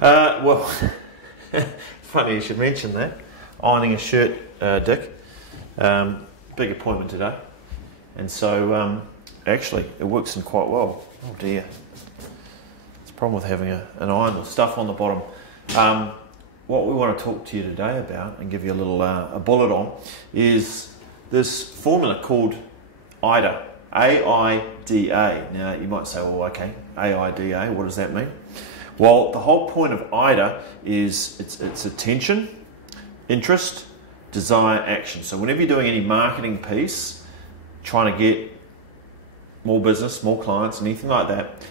Well, funny you should mention that. Ironing a shirt, Dick. Big appointment today. And so, actually, it works in quite well. Oh dear. It's a problem with having an iron with stuff on the bottom. What we want to talk to you today about and give you a little a bullet on is this formula called AIDA. A-I-D-A. Now, you might say, well, okay, A-I-D-A, what does that mean? Well, the whole point of AIDA is it's attention, interest, desire, action. So whenever you're doing any marketing piece, trying to get more business, more clients, anything like that,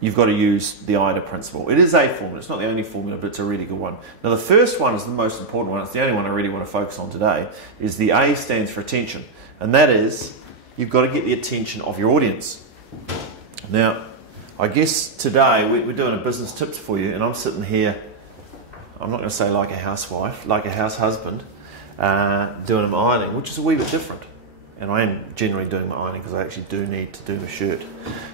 you've got to use the AIDA principle. It is a formula. It's not the only formula, but it's a really good one. Now, the first one is the most important one. It's the only one I really want to focus on today, is the A stands for attention. And that is, you've got to get the attention of your audience. Now, I guess today we're doing a business tips for you, and I'm sitting here, I'm not going to say like a housewife, like a house husband, doing my ironing, which is a wee bit different. And I am generally doing my ironing because I actually do need to do my shirt.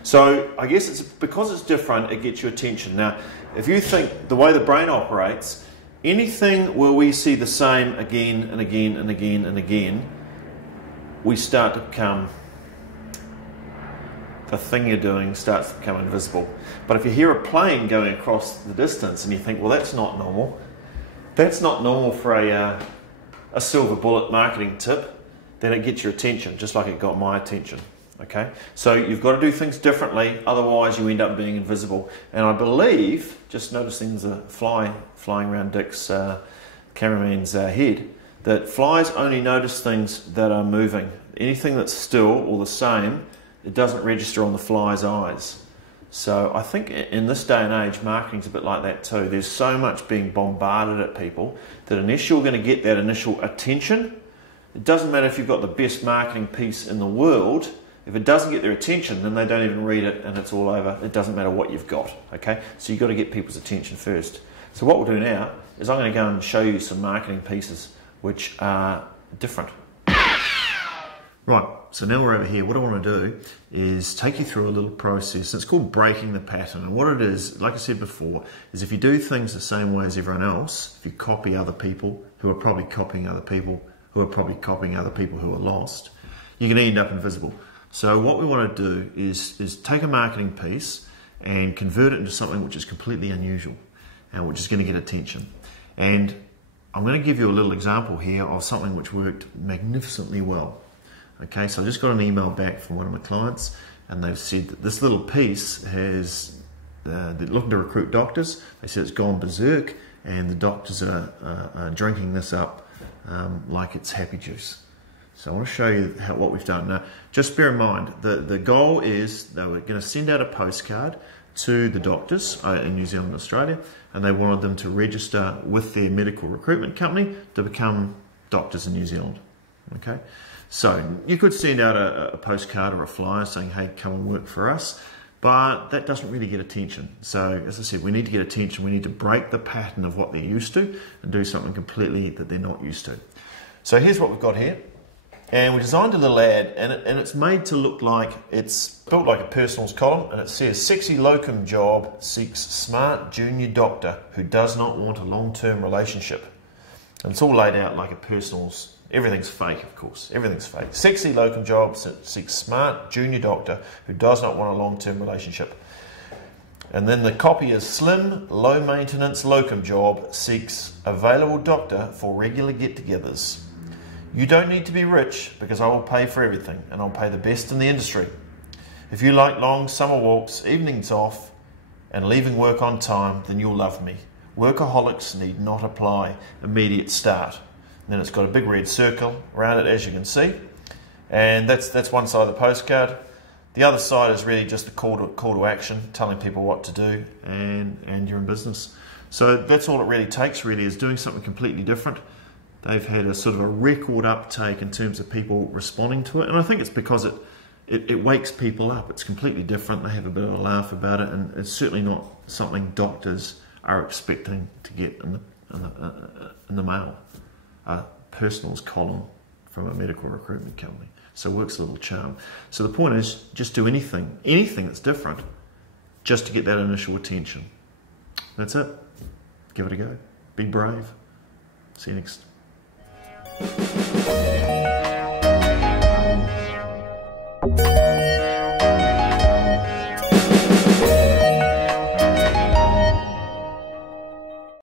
So I guess it's because it's different, it gets your attention. Now, if you think the way the brain operates, anything where we see the same again and again and again and again, we start to become, the thing you're doing starts to become invisible. But if you hear a plane going across the distance and you think, well, that's not normal. That's not normal for a silver bullet marketing tip. Then it gets your attention, just like it got my attention. Okay, so you've got to do things differently, otherwise you end up being invisible. And I believe, just noticing there's a fly flying around Dick's cameraman's head, that flies only notice things that are moving. Anything that's still or the same, it doesn't register on the fly's eyes. So I think in this day and age, marketing's a bit like that too. There's so much being bombarded at people that unless you're going to get that initial attention, it doesn't matter if you've got the best marketing piece in the world. If it doesn't get their attention, then they don't even read it and it's all over. It doesn't matter what you've got, okay? So you've got to get people's attention first. So what we'll do now is I'm going to go and show you some marketing pieces which are different. Right, so now we're over here. What I want to do is take you through a little process. It's called breaking the pattern. And what it is, like I said before, is if you do things the same way as everyone else, if you copy other people who are probably copying other people, who are probably copying other people who are lost, you're going to end up invisible. So what we want to do is take a marketing piece and convert it into something which is completely unusual and which is going to get attention. And I'm going to give you a little example here of something which worked magnificently well. Okay, so I just got an email back from one of my clients and they've said that this little piece has, they're looking to recruit doctors. They said it's gone berserk and the doctors are drinking this up like it's happy juice. So I want to show you what we've done. Now, just bear in mind, the goal is they were going to send out a postcard to the doctors in New Zealand and Australia, and they wanted them to register with their medical recruitment company to become doctors in New Zealand. Okay, so you could send out a postcard or a flyer saying, hey, come and work for us, but that doesn't really get attention. So as I said, we need to get attention. We need to break the pattern of what they're used to and do something completely that they're not used to. So here's what we've got here. And we designed a little ad, and it's made to look like it's built like a personals column, and it says, sexy locum job seeks smart junior doctor who does not want a long-term relationship. And it's all laid out like a personals. Everything's fake, of course. Everything's fake. Sexy locum job seeks smart junior doctor who does not want a long-term relationship. And then the copy is slim, low-maintenance locum job seeks available doctor for regular get-togethers. You don't need to be rich because I will pay for everything and I'll pay the best in the industry. If you like long summer walks, evenings off, and leaving work on time, then you'll love me. Workaholics need not apply. Immediate start. And then it's got a big red circle around it, as you can see. And that's one side of the postcard. The other side is really just a call to action, telling people what to do, and you're in business. So that's all it really takes, really, is doing something completely different. They've had a sort of a record uptake in terms of people responding to it. And I think it's because it wakes people up. It's completely different. They have a bit of a laugh about it. And it's certainly not something doctors are expecting to get in the mail. A personals column from a medical recruitment company. So it works a little charm. So the point is, just do anything that's different, just to get that initial attention. That's it. give it a go. Be brave. See you next.